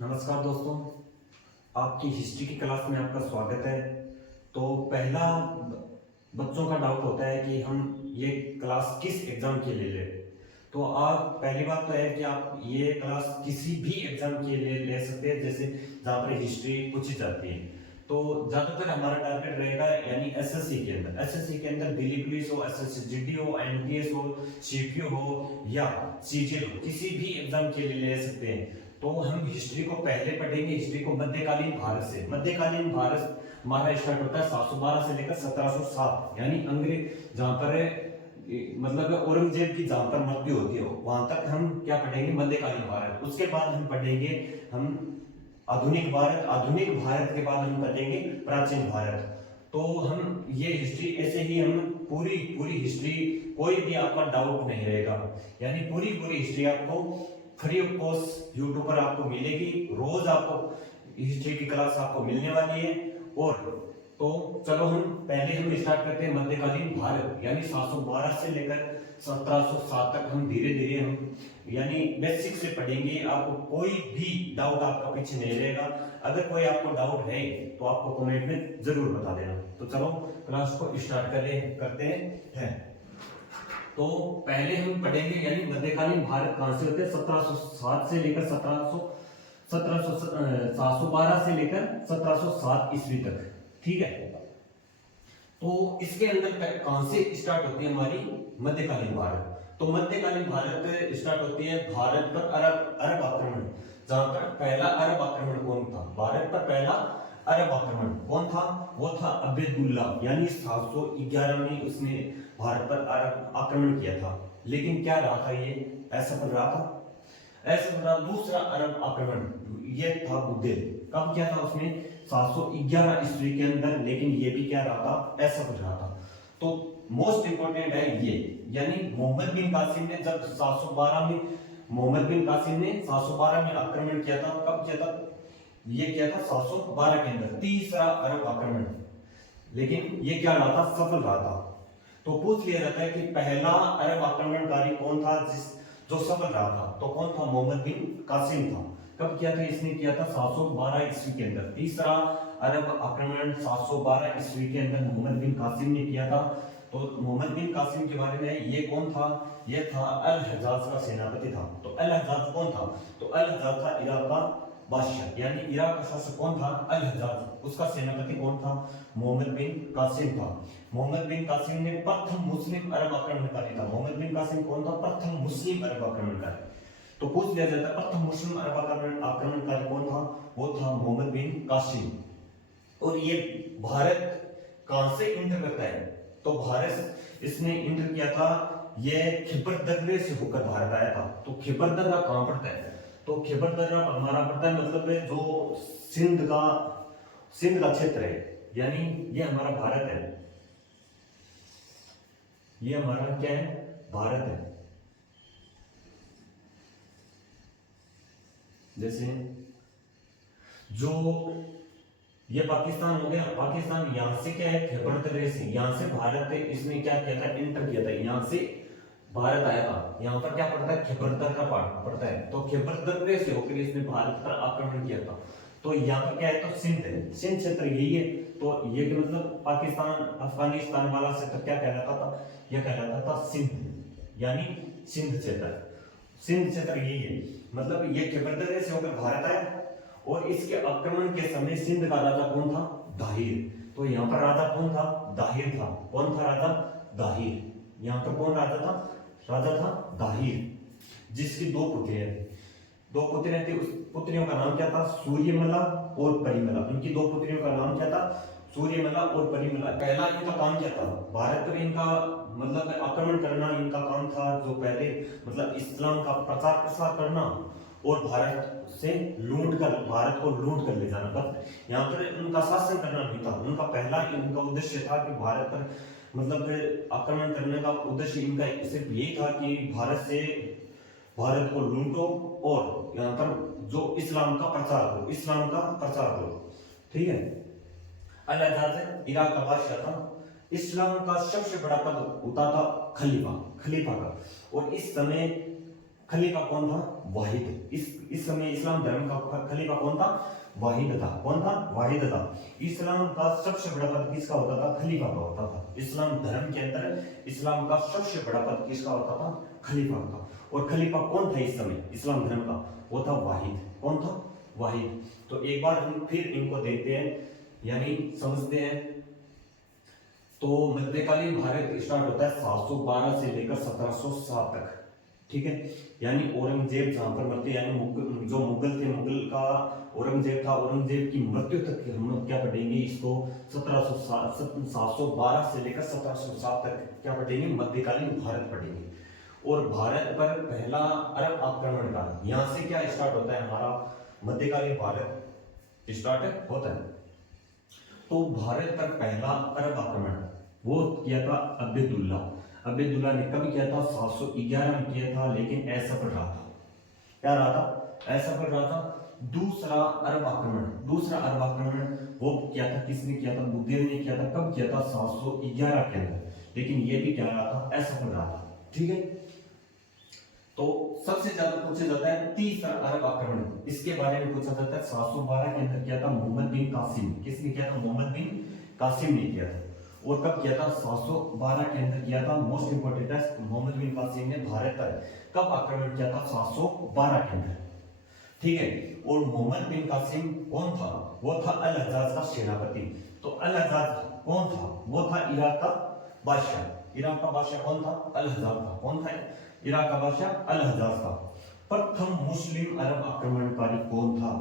नमस्कार दोस्तों, आपकी हिस्ट्री की क्लास में आपका स्वागत है। तो पहला बच्चों का डाउट होता है कि हम ये क्लास किस एग्जाम के लिए ले। तो आप पहली बात तो है कि आप ये क्लास किसी भी एग्जाम के लिए ले सकते हैं, जैसे जहाँ पर हिस्ट्री पूछी जाती है। तो ज्यादातर हमारा टारगेट रहेगा यानी एसएससी के अंदर दिल्ली पुलिस हो, एसएससी जीडी हो, एमटीएस हो, सीपीओ हो या सीजीएल हो, किसी भी एग्जाम के लिए ले सकते हैं। तो हम हिस्ट्री को पहले पढ़ेंगे, हिस्ट्री को मध्यकालीन भारत से। मध्यकालीन भारत हमारा स्टार्ट होता है 712 से लेकर 1707, यानी अंग्रेज जहां पर मतलब औरंगजेब की जहां पर मृत्यु होती है वहां तक हम क्या पढ़ेंगे, मध्यकालीन भारत। उसके बाद हम पढ़ेंगे हम आधुनिक भारत, आधुनिक भारत के बाद हम पढ़ेंगे प्राचीन भारत। तो हम ये हिस्ट्री ऐसे ही हम पूरी पूरी हिस्ट्री, कोई भी आपका डाउट नहीं रहेगा, यानी पूरी पूरी हिस्ट्री आपको फ्री ऑफ कॉस्ट यूट्यूब पर आपको मिलेगी। रोज आपको हिस्ट्री की क्लास आपको मिलने वाली है। और तो चलो हम पहले हम स्टार्ट करते हैं मध्यकालीन भारत, यानी 712 से लेकर 1707 तक हम धीरे धीरे हम यानी बेसिक से पढ़ेंगे। आपको कोई भी डाउट आपका पीछे नहीं रहेगा। अगर कोई आपको डाउट है तो आपको कमेंट में जरूर बता देना। तो चलो क्लास को स्टार्ट करते हैं। तो पहले हम पढ़ेंगे यानी मध्यकालीन भारत कहां से होते हैं, 1707 से लेकर 712 से लेकर 1707 ईस्वी तक। ठीक है, तो इसके अंदर कहां से स्टार्ट होती है हमारी मध्यकालीन भारत। तो मध्यकालीन भारत स्टार्ट होती है भारत पर अरब आक्रमण। जहां पर पहला अरब आक्रमण कौन था, भारत पर पहला अरब आक्रमण कौन था, वो था अब्दुल्ला, यानी 711 में उसने भारत पर अरब आक्रमण किया था। लेकिन क्या रहा था, ये असफल रहा था। दूसरा अरब आक्रमण ये था बुद्धेल, कब किया था उसने, 711 ईस्वी के अंदर। लेकिन ये भी क्या रहा था, असफल रहा था। तो मोस्ट इंपोर्टेंट है ये, यानी मोहम्मद बिन कासिम ने जब 712 में मोहम्मद बिन कासिम ने 712 में आक्रमण किया था, कब किया था, ये किया था 712 के अंदर, तीसरा अरब आक्रमण। लेकिन ये क्या रहा था, सफल रहा था। तो पूछ लिया जाता है कि पहला अरब आक्रमणकारी कौन था जो सफल रहा था। तो कौन था, मोहम्मद बिन कासिम था। कब किया था, इसने किया था 712 ईस्वी के अंदर। तीसरा अरब आक्रमण 712 ईस्वी के अंदर मोहम्मद बिन कासिम ने किया था। तो मोहम्मद बिन कासिम के बारे में ये कौन था, ये था अल हज्जाज का सेनापति था। तो अल हज्जाज कौन था, तो अल हज्जाज था इराक का बादशाह, यानी इराक का शासक कौन था, अल हज्जाज। उसका सेनापति कौन था, मोहम्मद बिन कासिम था। मोहम्मद बिन कासिम ने प्रथम मुस्लिम अरब आक्रमणकारी था। मोहम्मद बिन कासिम कौन था, प्रथम मुस्लिम अरब आक्रमणकारी। तो पूछ लिया जाता है प्रथम मुस्लिम अरब आक्रमणकारी कौन था, वो था मोहम्मद बिन कासिम। और ये भारत कहां से इंटर करता है, तो भारत इसने इंटर किया था, ये खिबर दर्रे से होकर भारत आया था। तो खिबर दर्रा कहां पड़ता है, तो खिबर दर्रा हमारा पड़ता है मतलब है जो सिंध का क्षेत्र है, यानी ये हमारा भारत है, ये हमारा क्या है, भारत है। जैसे जो ये पाकिस्तान हो गया, पाकिस्तान यहां से क्या है, खैबर दर्रे से, यहां से भारत इसने क्या किया था, इंटर किया था, यहां से भारत आया था। यहाँ पर क्या पड़ता है, खैबर दर्रा पड़ता है। तो खैबर दर्रे से होकर इसने भारत पर आक्रमण किया था। तो यहाँ पर क्या है, तो सिंध है, सिंध क्षेत्र यही है। तो ये कि मतलब पाकिस्तान अफगानिस्तान वाला क्षेत्र क्या कहलाता था, यह कहलाता था सिंध, यानी सिंध क्षेत्र। सिंध क्षेत्र यही है, मतलब ये खैबर दर्रे से होकर भारत आया। और इसके आक्रमण के समय सिंध का राजा कौन था, दाहिर। तो यहाँ पर राजा कौन था, दाहिर था। कौन था राजा, दाहिर। यहाँ पर कौन राजा था, राजा था दाहिर, जिसकी दो पुत्रियां थी। दो पुत्रियां थी, उस पुत्रियों का नाम क्या था, सूर्यमला और परिमला। उनकी दो पुत्रियों का नाम क्या था, सूर्यमला और परिमला। पहला इनका काम क्या था, भारत पर इनका मतलब आक्रमण करना इनका काम था। जो पहले मतलब इस्लाम का प्रचार प्रसार करना और भारत से भारत को लूट कर ले जाना। बस यहाँ पर उनका शासन करना नहीं था। उनका पहला उनका उद्देश्य था कि भारत पर मतलब आक्रमण करने का उद्देश्य इनका सिर्फ यही था कि भारत को लूटो और यहाँ पर जो इस्लाम का प्रचार करो। ठीक है, अल हज्जाज इराक का बादशाह था। इस्लाम का सबसे बड़ा पद होता था खलीफा का। और इस समय खलीफा कौन था? वाहिद। इस समय इस्लाम धर्म का खलीफा कौन था? वाहिद था। कौन था? वाहिद था। इस्लाम का सबसे बड़ा पद किसका होता था? खलीफा का होता था। इस्लाम धर्म के अंदर इस्लाम का सबसे बड़ा पद किसका होता था? खलीफा का। और खलीफा कौन था इस समय इस्लाम धर्म का? वो था वाहिद। कौन था? वाहिद। तो एक बार हम फिर इनको देखते हैं, यानी समझते हैं। तो मध्यकालीन भारत स्टार्ट होता है 712 से लेकर 1707 तक, ठीक है। यानी औरंगजेब जहां पर मरते, यानी जो मुगल थे, मुगल का औरंगजेब था, औरंगजेब की मृत्यु तक हम लोग क्या पढ़ेंगे इसको? 712 से लेकर 1707 तक क्या पढ़ेंगे? मध्यकालीन भारत पढ़ेंगे। और भारत पर पहला अरब आक्रमण का यहां से क्या स्टार्ट होता है? हमारा मध्यकालीन भारत स्टार्ट होता है। तो भारत पर पहला अरब आक्रमण वो किया था अब्दुल्ला। अब्दुल्ला ने कब किया था? 711 में किया था, लेकिन असफल रहा था। क्या रहा था? असफल रहा था। दूसरा अरब आक्रमण वो किया था, किसने किया था? बुद्धेल ने किया था। कब किया था? 711 के अंदर, लेकिन ये भी क्या रहा था? असफल रहा था, ठीक है। तो सबसे ज्यादा पूछा जाता है तीसरा अरब आक्रमण, इसके बारे में पूछा जाता है। 712 के अंदर किया था मोहम्मद बिन कासिम। किसने किया था? मोहम्मद बिन कासिम ने किया था। और कब किया था? 712 के अंदर किया था। मोस्ट इंपोर्टेंट है, मोहम्मद बिन कासिम ने भारत पर कब आक्रमण किया था? 712 के अंदर, ठीक है। और मोहम्मद बिन कासिम कौन था? वो था अल हज्जाज का सेनापति। तो अल हज्जाज कौन था? वो था इराक का बादशाह। इराक का बादशाह कौन था? अल हज्जाज था। कौन था? इराक का बादशाह अल हज्जाज था। प्रथम मुस्लिम अरब आक्रमणकारी कौन था?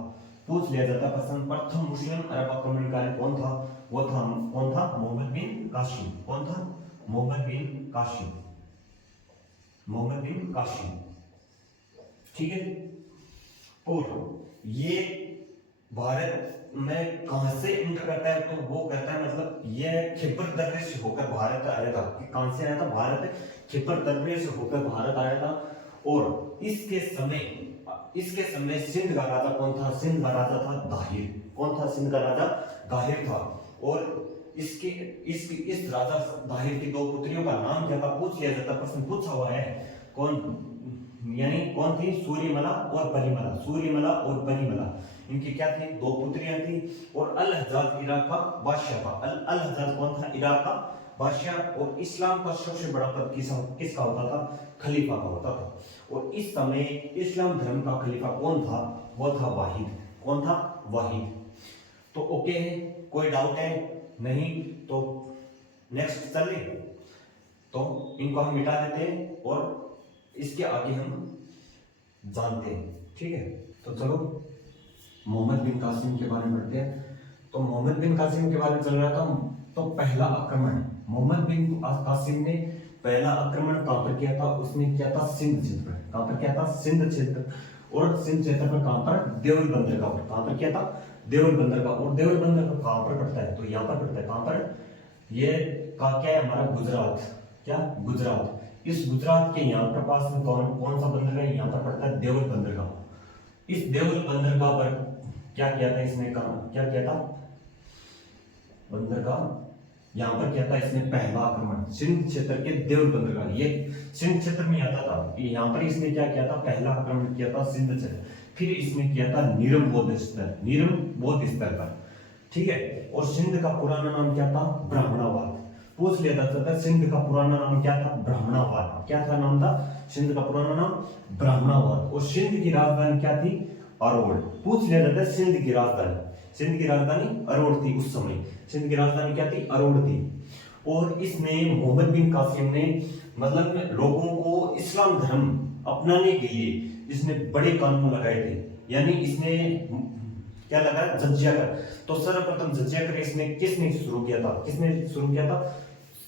पूछ लिया जाता प्रश्न, प्रथम मुस्लिम अरब आक्रमणकारी कौन था? वो था कौन था? मोहम्मद बिन कासिम। कौन था? मोहम्मद बिन कासिम। मोहम्मद बिन कासिम, ठीक है। और ये भारत में कहां से इंटर करता है? तो वो कहता है, मतलब ये खिपर दर्रे से होकर भारत आया था। कहां से आया था? भारत खिपर दर्रे से होकर भारत आया था। और इसके समय सिंध का राजा कौन था? सिंध का राजा था दाहिर। कौन था? सिंध का राजा दाहिर था। और इस राजा दाहिर की दो पुत्रियों का नाम क्या था? पूछ लिया जाता, प्रश्न पूछा हुआ है। कौन, यानी कौन थी? सूर्यमला और परिमला। सूर्यमला और परिमला, इनकी क्या थी? दो पुत्रियां थी। और अल हज्जाज इराक का बादशाह था। अल हज्जाज कौन था? इराक का बादशाह। और इस्लाम का सबसे बड़ा पद किसका होता था? खलीफा का होता था। और इस समय इस्लाम धर्म का खलीफा कौन था? वो था वाहिद। कौन था? वाहिद। तो ओके है, कोई डाउट है? नहीं तो नेक्स्ट चले। तो इनको हम मिटा देते हैं और इसके आगे हम जानते हैं, ठीक है। तो चलो मोहम्मद बिन कासिम के बारे में पढ़ते हैं। तो मोहम्मद बिन कासिम के बारे में चल रहा था। तो पहला आक्रमण मोहम्मद बिन कासिम ने पहला आक्रमण कहां पर किया था? उसने किया था सिंध क्षेत्र पर। कहां पर किया था? सिंध क्षेत्र। और सिंध क्षेत्र पर कहां पर? देवल बंदर का। कहां पर किया था? देवल बंदर का। और देवल बंदर का कहां पर पड़ता है? तो यहां पर पड़ता है। कहां पर? ये क्या है हमारा? गुजरात। क्या? गुजरात। इस गुजरात के यहाँ पर पास में कौन सा बंदरगाह है? यहाँ पर पड़ता है देवल बंदरगाह। इस देवल बंदरगाह पर क्या किया था इसने? क्या किया था? बंदरगाह यहाँ पर किया था इसने पहला आक्रमण। सिंध क्षेत्र के देवल बंदरगाह, ये सिंध क्षेत्र में आता था। यहाँ पर इसने क्या किया था? पहला आक्रमण किया था सिंध क्षेत्र। फिर इसने किया था नीरम बौद्ध स्तर पर, ठीक है। और सिंध का पुराना नाम क्या था? ब्राह्मणाबाद। पूछ लिया जाता था सिंध का पुराना नाम क्या था? ब्राह्मणाबाद। क्या था नाम था? सिंध का पुराना नाम ब्राह्मणाबाद। और सिंध की राजधानी क्या थी? अरोड़। पूछ लिया जाता है सिंध की राजधानी अरोड़ थी उस समय। सिंध की राजधानी क्या थी? अरोड़ थी। और इसमें मोहम्मद बिन कासिम ने मतलब लोगों को इस्लाम धर्म अपनाने के लिए इसने बड़े कानून लगाए थे। यानी इसने क्या लगाया? जजिया कर। तो सर्वप्रथम जजिया कर इसने किसने शुरू किया था?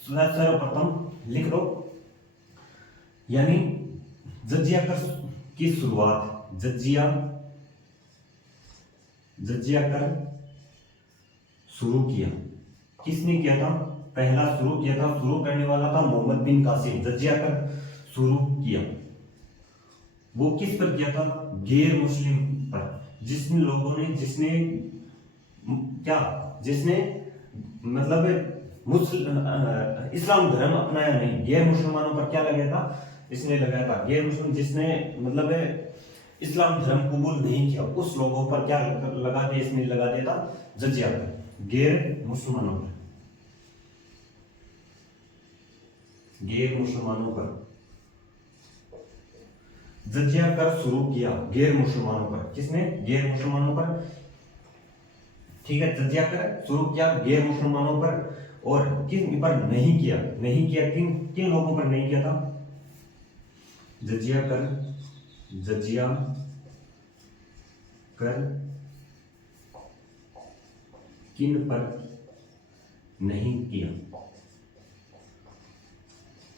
सर्वप्रथम लिख लो, यानी जजिया कर की शुरुआत जजिया कर शुरू किया। किसने किया था? पहला शुरू किया था, शुरू करने वाला था मोहम्मद बिन कासिम। जजिया कर शुरू किया। वो किस पर किया था? गैर मुस्लिम पर। जिसने मतलब इस्लाम धर्म अपनाया नहीं, गैर मुसलमानों पर क्या लगाया था? इसने लगाया था। गैर मुस्लिम जिसने मतलब इस्लाम धर्म कबूल नहीं किया उस लोगों पर क्या लगा दिया, इसने लगा दिया था जजिया कर। गैर मुसलमानों पर, गैर मुसलमानों पर जजिया कर शुरू किया। गैर मुसलमानों पर, किसने? गैर मुसलमानों पर, ठीक है। जजिया कर शुरू किया गैर मुसलमानों पर, और किन पर नहीं किया? नहीं किया किन किन लोगों पर नहीं किया था? जजिया कर, जजिया कर किन पर नहीं किया?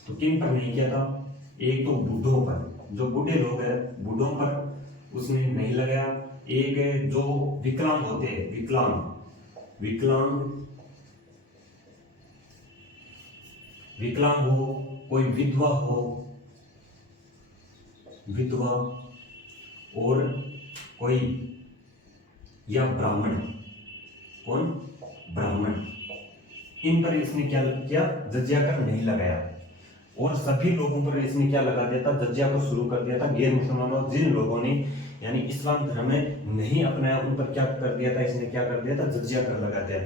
तो किन पर नहीं किया था? एक तो बूढ़ों पर, जो बूढ़े लोग हैं बूढ़ों पर उसने नहीं लगाया। एक है जो विकलांग होते हैं, विकलांग हो, कोई विधवा हो, विधवा, और कोई या ब्राह्मण, कौन? ब्राह्मण, इन पर इसने क्या किया? जजिया कर नहीं लगाया। और सभी लोगों पर इसने क्या लगा दिया था? जजिया को शुरू कर दिया था। गैर मुसलमानों, जिन लोगों ने यानी इस्लाम धर्म में नहीं अपनाया उन पर क्या कर दिया था? इसने क्या कर दिया था? जजिया कर लगा दिया।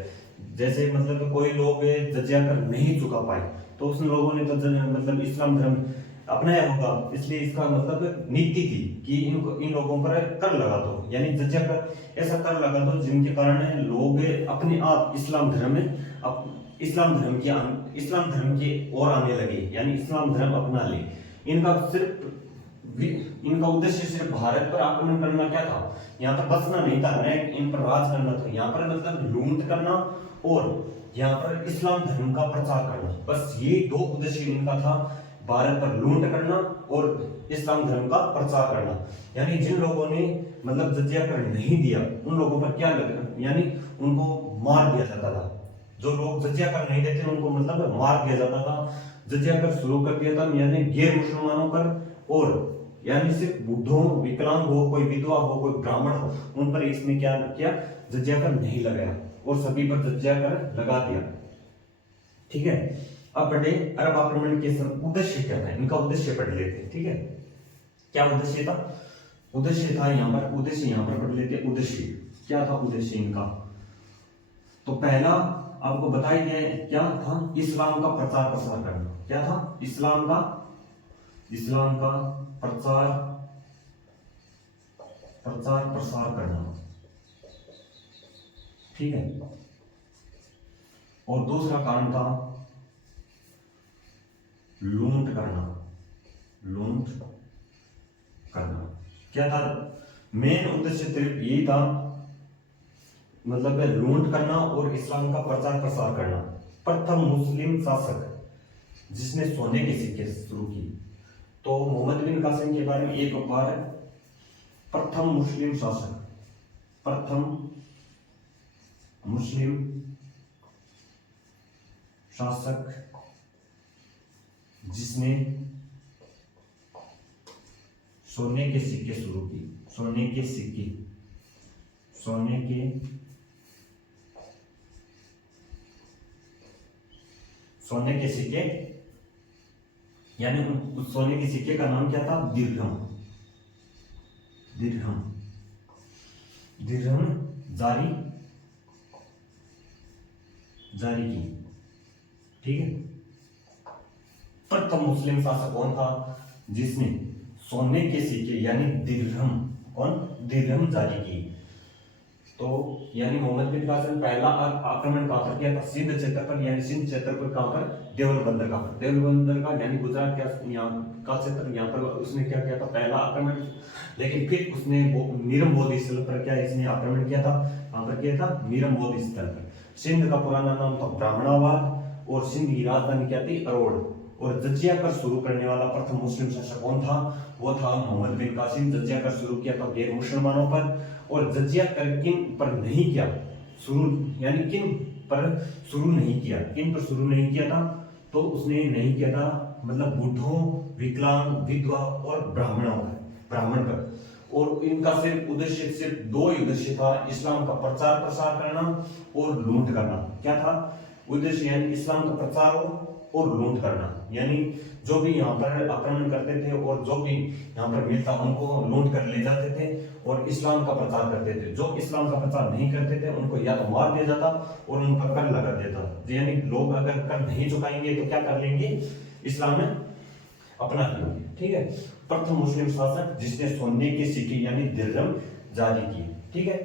जैसे मतलब कोई लोग जजिया कर नहीं चुका पाए तो उन लोगों ने तो मतलब इस्लाम धर्म अपनाया होगा, इसलिए इसका मतलब नीति थी कि इन लोगों पर कर लगा दो, यानी जजिया कर ऐसा कर लगा दो जिनके कारण लोग अपने आप इस्लाम धर्म की ओर आने लगे, यानी इस्लाम धर्म अपना ले। इनका उद्देश्य सिर्फ भारत पर आक्रमण करना क्या था? यहाँ पर बसना नहीं था, इन पर राज करना था। यहाँ पर मतलब लूट करना और यहाँ पर इस्लाम धर्म का प्रचार करना, बस ये दो उद्देश्य इनका था। भारत पर लूट करना और इस्लाम धर्म का प्रचार करना। यानी जिन लोगों ने मतलब जजिया कर नहीं दिया उन लोगों पर क्या लगा, यानी उनको मार दिया जाता था। जो लोग जजिया कर नहीं देते उनको मतलब मार दिया जाता था। जजिया कर शुरू कर दिया था यानी गैर मुसलमानों पर, और यानी सिर्फ बूढ़ों, विकलांग हो, कोई विधवा हो, कोई ब्राह्मण हो, उन पर इसने क्या किया? जजिया कर नहीं लगाया और सभी पर जजिया कर लगा दिया। ठीक है, अब पढ़े अरब आक्रमण के उद्देश्य क्या था? इनका उद्देश्य पढ़ लेते हैं। ठीक है, क्या उद्देश्य था? उद्देश्य था यहाँ पर पढ़ लेते। उद्देश्य क्या था? उद्देश्य इनका तो पहला आपको बता ही दिया, क्या था? इस्लाम का प्रचार प्रसार करना। क्या था? इस्लाम का प्रचार प्रसार करना। ठीक है, और दूसरा कारण था लूट करना। क्या था? मेन उद्देश्य सिर्फ यही था, मतलब लूट करना और इस्लाम का प्रचार प्रसार करना। प्रथम मुस्लिम शासक जिसने सोने के सिक्के शुरू की, तो मोहम्मद बिन कासिम के बारे में एक बार है। प्रथम मुस्लिम शासक जिसने सोने के सिक्के शुरू की। सोने के सिक्के, यानी उस सोने के सिक्के का नाम क्या था? दिरहम जारी की। ठीक है, प्रथम मुस्लिम शासक कौन था? जिसने सोने के सिक्के यानी दिरहम जारी की। तो यानी मोहम्मद बिन कासिम पहला आक्रमण कहां पर किया था? सिंध क्षेत्र पर, यानी सिंध क्षेत्र पर कहां पर? देवल बंदर का यानी गुजरात का यहाँ का क्षेत्र, यहाँ पर उसने क्या किया था? पहला आक्रमण। लेकिन फिर उसने मीरम बोधि स्थल पर क्या इसने आक्रमण किया था? कहां पर किया था? मीरम बोधि स्थल पर। सिंध का पुराना नाम था ब्राह्मणाबाद और सिंध की राजधानी क्या थी? अरोड़। और जजिया कर शुरू करने वाला प्रथम मुस्लिम शासक कौन था? वो था मोहम्मद बिन कासिम। जजिया कर शुरू किया था गैर मुसलमानों पर, और जजिया कर किन पर नहीं किया शुरू, यानी किन पर शुरू नहीं किया था? तो उसने नहीं किया था मतलब बूढ़ों, विकलांग, विधवा और ब्राह्मण पर। और इनका सिर्फ दो ही उद्देश्य था, इस्लाम का प्रचार प्रसार करना और लूट करना। क्या था उद्देश्य? यानी इस्लाम का प्रचार हो और लूट करना, यानी जो भी यहाँ पर आक्रमण करते थे और जो भी यहाँ पर मिलता उनको लूट कर ले जाते थे और इस्लाम का प्रचार करते थे। जो इस्लाम का प्रचार नहीं करते थे उनको या तो मार दिया जाता और उन पर कर लगा देता। यानी लोग अगर कर नहीं चुकाएंगे तो क्या कर लेंगे, इस्लाम में अपना लेंगे। ठीक है, प्रथम मुस्लिम शासक जिसने सोने के सिक्के यानी दिरहम जारी किए। ठीक है,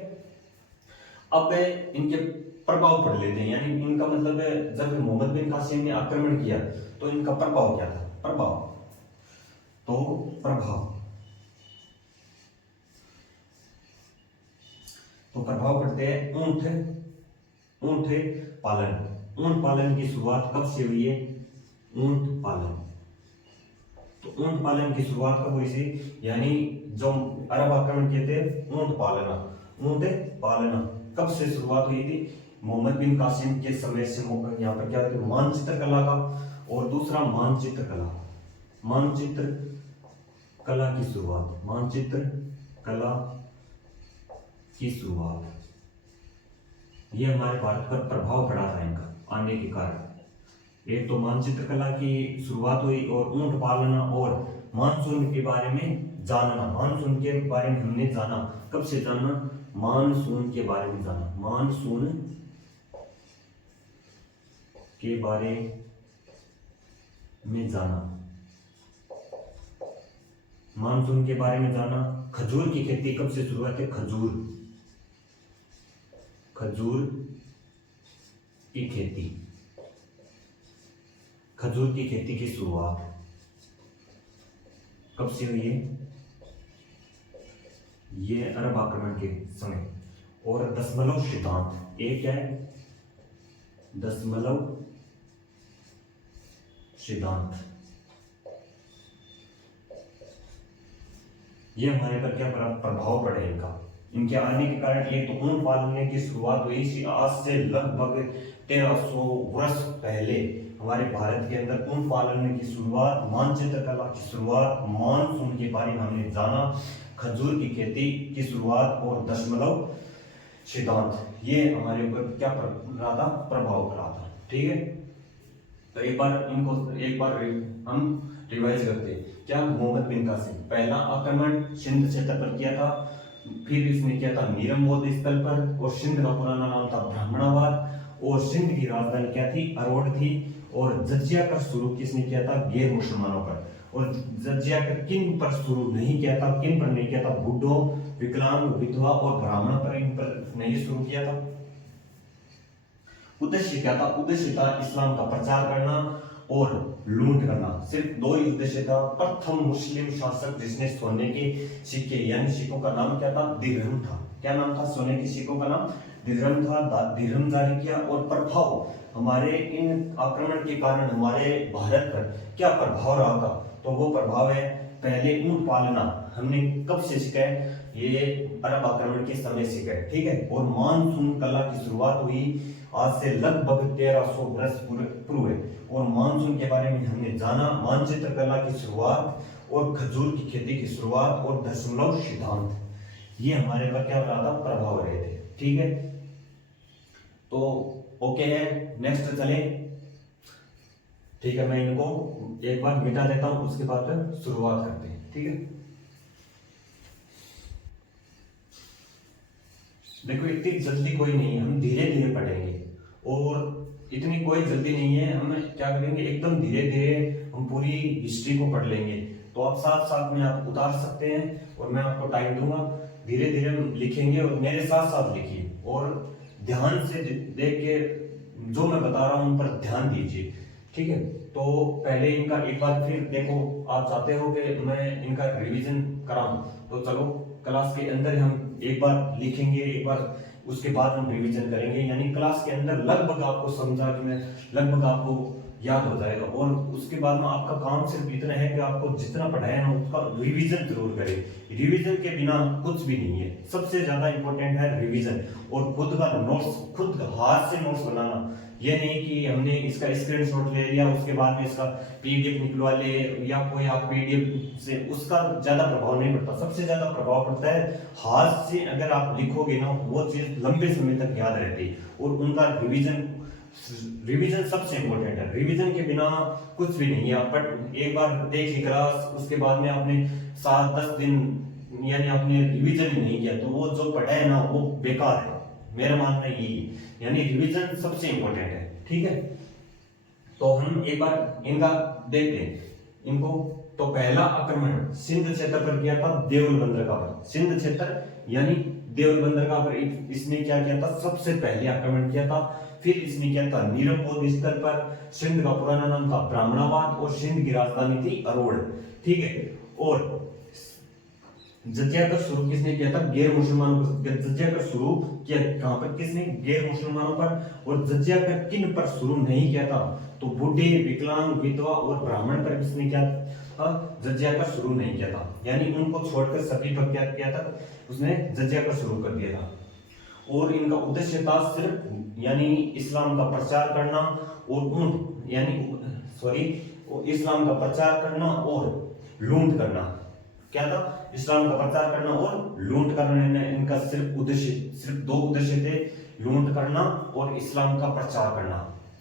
अब इनके प्रभाव पढ़ लेते हैं, यानी इनका मतलब है जब मोहम्मद बिन कासिम ने आक्रमण किया तो इनका प्रभाव क्या था। प्रभाव तो प्रभाव पढ़ते हैं ऊंट पालन। ऊंट पालन की शुरुआत कब से हुई है, ऊंट पालन। तो ऊंट पालन की शुरुआत कब हुई थी, यानी जो अरब आक्रमण किए थे ऊंट पालना कब से शुरुआत हुई थी, मोहम्मद बिन कासिम के समय से। यहाँ पर क्या है, मानचित्र कला का, और दूसरा मानचित्र कला की शुरुआत, ये हमारे भारत पर प्रभाव पड़ा था इनका आने के कारण। एक तो मानचित्र कला की शुरुआत हुई और ऊंट पालना और मानसून के बारे में जानना। मानसून के बारे में हमने जाना, कब से जाना, मानसून के बारे में जाना। मानसून के बारे में जाना। खजूर की खेती कब से शुरुआत है, खजूर की खेती की शुरुआत कब से हुई है, ये अरब आक्रमण के समय। और दशमलव सिद्धांत, एक क्या है, दशमलव सिद्धांत, ये हमारे पर क्या प्रभाव पड़े इनके आने के कारण। एक तो ऊंट पालने की शुरुआत हुई आज से लगभग 1300 वर्ष पहले हमारे भारत के अंदर ऊंट पालने की शुरुआत, मानचित्र कला की शुरुआत, मानसून के बारे में हमने जाना, खजूर की खेती की शुरुआत और दशमलव सिद्धांत, ये हमारे ऊपर क्या प्रभाव पड़ा था। ठीक है, तो एक बार हम रिवाइज करते हैं। क्या मोहम्मद बिन कासिम पहला आक्रमण सिंध क्षेत्र पर किया था, फिर इसने किया था नीरम बौद्ध स्थल पर, और सिंध का पुराना नाम था ब्राह्मणाबाद, और सिंध की राजधानी क्या थी, अरोड़ थी। और जजिया कर शुरू किसने किया था, गैर मुसलमानों पर। और जजिया कर किन पर शुरू नहीं किया था, किन पर नहीं किया था, बूढ़ों, विकलांग, विधवा और ब्राह्मण पर, इन पर नहीं शुरू किया था। उद्देश्य क्या था, उद्देश्य था इस्लाम का प्रचार करना और लूट करना। सिर्फ दो ही उद्देश्य था। प्रथम मुस्लिम शासक जिसने सोने के सिक्के यानी सिक्कों का नाम क्या था, दिरहम था। क्या नाम था, सोने के सिक्कों का नाम दिरहम था। दिरहम जारी किया। और प्रभाव, हमारे इन आक्रमण के कारण हमारे भारत पर क्या प्रभाव रहा था, तो वो प्रभाव है, पहले ऊंट पालना हमने कब से सीखा है, ये अरब आक्रमण के समय सीखा है। ठीक है, और मानसून कला की शुरुआत हुई आज से लगभग 1300 वर्ष पूर्व है। और मानसून के बारे में हमने जाना, मानचित्र कला की शुरुआत और खजूर की खेती की शुरुआत और दशमलव सिद्धांत, ये हमारे पर क्या रहा था, प्रभाव रहे थे। ठीक है, तो ओके है, नेक्स्ट चले। ठीक है, मैं इनको एक बार मिटा देता हूं, उसके बाद फिर शुरुआत करते हैं। ठीक है, देखो इतनी जल्दी कोई नहीं है, हम धीरे धीरे पढ़ेंगे और इतनी कोई जल्दी नहीं है। हम क्या करेंगे, एकदम धीरे धीरे हम पूरी हिस्ट्री को पढ़ लेंगे। तो आप साथ साथ में आप उतार सकते हैं और मैं आपको टाइम दूंगा, धीरे धीरे हम लिखेंगे और मेरे साथ साथ लिखिए और ध्यान से देख के जो मैं बता रहा हूं उन पर ध्यान दीजिए। ठीक है, तो पहले इनका एक बार फिर देखो, आप चाहते हो कि मैं इनका रिवीजन कराऊं, तो चलो क्लास के अंदर हम एक बार लिखेंगे, एक बार उसके बाद हम रिवीजन करेंगे। यानी क्लास के अंदर लगभग आपको समझा कि मैं लगभग आपको याद हो जाएगा। और उसके बाद में आपका काम सिर्फ इतना है कि आपको जितना पढ़ाया ना उसका रिवीजन जरूर करें। रिवीजन के बिना कुछ भी नहीं है, सबसे ज्यादा इंपॉर्टेंट है रिवीजन। और खुद का नोट्स, खुद हाथ से नोट्स बनाना। ये नहीं कि हमने इसका स्क्रीनशॉट ले लिया उसके बाद में इसका पीडीएफ निकलवा ले या कोई आप पीडीएफ से, उसका ज्यादा प्रभाव नहीं पड़ता। सबसे ज्यादा प्रभाव पड़ता है हाथ से। अगर आप लिखोगे ना वो चीज लंबे समय तक याद रहती है और उनका रिवीजन रिवीजन सबसे इंपॉर्टेंट है, रिवीजन के बिना कुछ भी नहीं है। बट एक बार देख ली क्लास, उसके बाद में आपने 7-10 दिन यानी आपने रिवीजन ही नहीं किया तो वो जो पढ़ा है ना वो बेकार है, मेरा मानना यही है। यानी रिवीजन सबसे इंपॉर्टेंट है, ठीक है। तो हम एक बार इनका देखते हैं इनको। तो पहला आक्रमण सिंध क्षेत्र पर किया था देवल बंदरगाह पर, सिंध क्षेत्र यानी देवल बंदरगाह पर इसने क्या किया था, सबसे पहले आक्रमण किया था। फिर इसने किया था नीरमपोद स्थल पर, सिंध का पुराना नाम था ब्राह्मणाबाद और सिंध की राजधानी थी अरोड़, ठीक है। और जजिया का शुरू किसने किया था, गैर मुसलमानों पर। जजिया का शुरू किया कहां पर, किसने, गैर मुसलमानों पर। और जजिया का किन पर शुरू नहीं किया था, तो बूढ़े, विकलांग, विधवा और ब्राह्मण पर किसने किया था, जजिया का शुरू नहीं किया था। यानी उनको छोड़कर सभी पर क्या किया था, उसने जजिया का शुरू कर दिया था। और इनका उद्देश्य था सिर्फ यानी इस्लाम का प्रचार करना और उन यानी सॉरी इस्लाम का प्रचार करना और लूट करना। क्या था, इस्लाम का प्रचार करना और लूट करना। इनका सिर्फ उद्देश्य, सिर्फ 2 उद्देश्य थे, लूट करना और इस्लाम का प्रचार करना,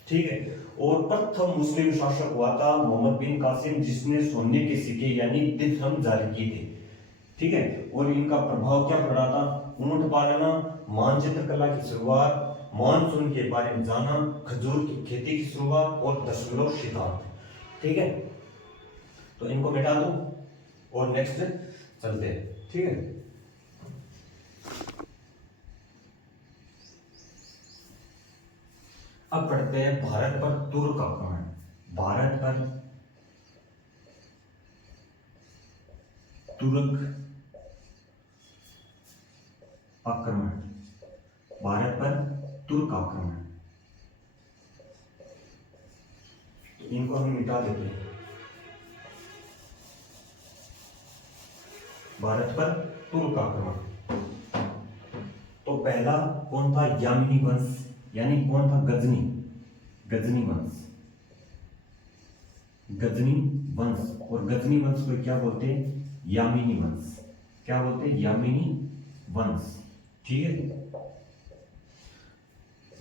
ठीक है। और प्रथम मुस्लिम शासक हुआ था मोहम्मद बिन कासिम, जिसने सोने के सिक्के यानी दिरहम जारी किए थे, ठीक है। और इनका प्रभाव क्या पड़ा था, ऊंट पालना, मानचित्र कला की शुरुआत, मानसून के बारे में जाना, खजूर की खेती की शुरुआत और दशमलव सिद्धांत, ठीक है। तो इनको मिटा दो और नेक्स्ट चलते हैं, ठीक है। अब पढ़ते हैं भारत पर तुर्क आक्रमण। भारत पर तुर्क आक्रमण, भारत पर तुर्क आक्रमण। तो इनको हम मिटा देते हैं। भारत पर तुर्क आक्रमण। तो पहला कौन था, यामिनी वंश, यानी कौन था, गजनी, गजनी वंश, गजनी वंश। और गजनी वंश को क्या बोलते हैं, यामिनी वंश। क्या बोलते हैं, यामिनी वंश, ठीक है,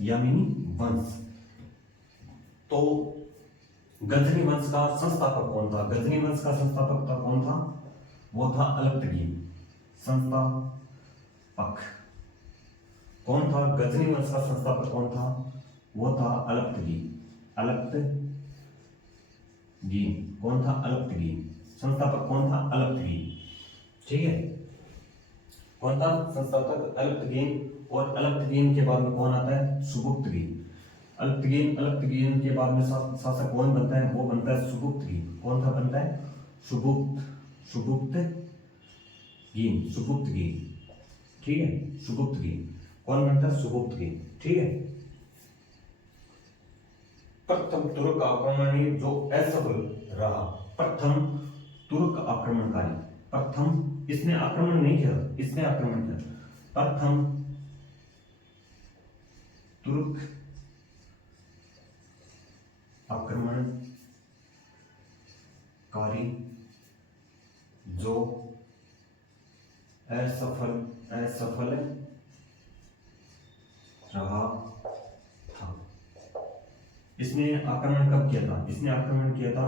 यामिनी वंश। तो गजनी वंश का संस्थापक कौन था, गजनी वंश का संस्थापक था कौन था, वो था अलप्तगीन। संस्थापक कौन था, गजनी वंश का संस्थापक कौन था, वो था अलप्तगीन। अलप्तगीन कौन था, अलप्तगीन। संस्थापक कौन था, अलप्तगीन, ठीक है। कौन था संस्थापक, अलप्तगीन। और अलप्तगीन के बाद में कौन आता है, सुबुक्तगीन। अलप्तगीन के बाद में शासक कौन बनता है, वो बनता है सुबुक्तगीन। कौन सा बनता है, सुबुक्तगीन, ठीक है, सुबुक्तगीन। कौन बनता है, सुबुक्तगीन, ठीक है। प्रथम तुर्क आक्रमणी जो असफल रहा, प्रथम तुर्क आक्रमणकारी, प्रथम, इसने आक्रमण नहीं किया, इसने आक्रमण किया। प्रथम तुर्क आक्रमणकारी जो असफल रहा था। इसने आक्रमण कब किया था, इसने आक्रमण किया था,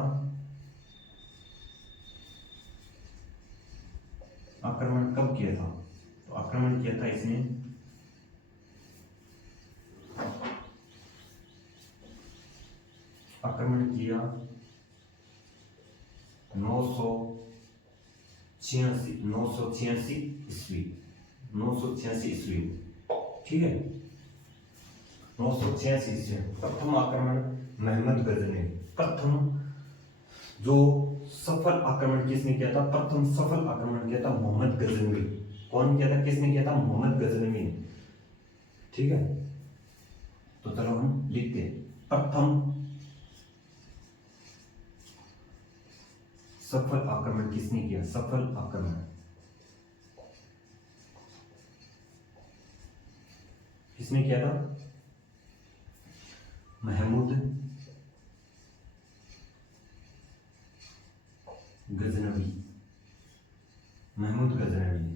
आक्रमण कब किया था, तो आक्रमण किया था इसने आक्रमण किया 986 ईस्वी, 986 ईस्वी, ठीक है, 986 ईस्वी। प्रथम आक्रमण महमद गजनी, प्रथम जो सफल आक्रमण किसने किया था, प्रथम सफल आक्रमण किया था मोहम्मद गजनवी। कौन किया था, किसने किया था, मोहम्मद गजनवी, ठीक है। तो चलो हम लिखते हैं, प्रथम सफल आक्रमण किसने किया, सफल आक्रमण किसने किया था, महमूद गजनवी, महमूद गजनवी।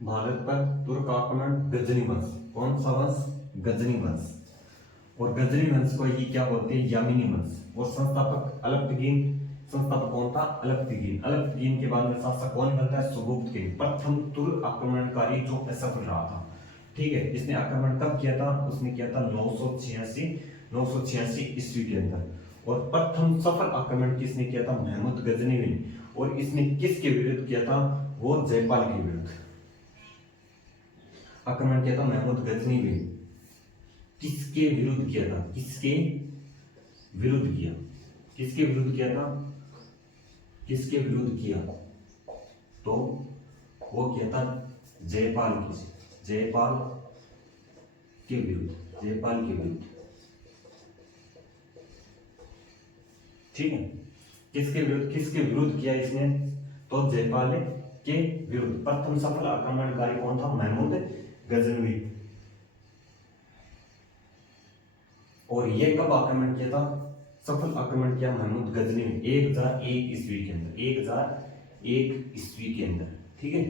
भारत पर तुर्क आक्रमण गजनी वंश। कौन सा वंश? गजनी वंश। और गजनी वंश को ही क्या बोलते हैं? यामिनी वंश। और संस्थापक अल्पतकीन। संस्थापक कौन था? अल्पतकीन। अल्पतकीन के बाद में शासक कौन बनता है? सुबुक्तकीन। प्रथम तुर्क आक्रमणकारी जो असफल रहा था। ठीक है, इसने आक्रमण कब किया था? उसने किया था 986 ईस्वी के अंदर। और प्रथम सफल आक्रमण किसने किया था? महमूद गजनवी ने। और इसने किसके विरुद्ध किया था? वो जयपाल के विरुद्ध आक्रमण किया था महमूद गजनवी ने। किसके विरुद्ध किया था? किसके विरुद्ध किया? किसके विरुद्ध किया था? किसके विरुद्ध किया? तो वो किया था जयपाल के। जयपाल के विरुद्ध। जयपाल के विरुद्ध। ठीक है, किसके विरुद्ध? किसके विरुद्ध किया इसने? तो जयपाल के विरुद्ध। प्रथम सफल आक्रमणकारी कौन था? महमूद गजनवी। और ये कब आक्रमण किया था? सफल आक्रमण किया महमूद गजनवी ने 1001 ईस्वी के अंदर। 1001 ईस्वी के अंदर। ठीक है,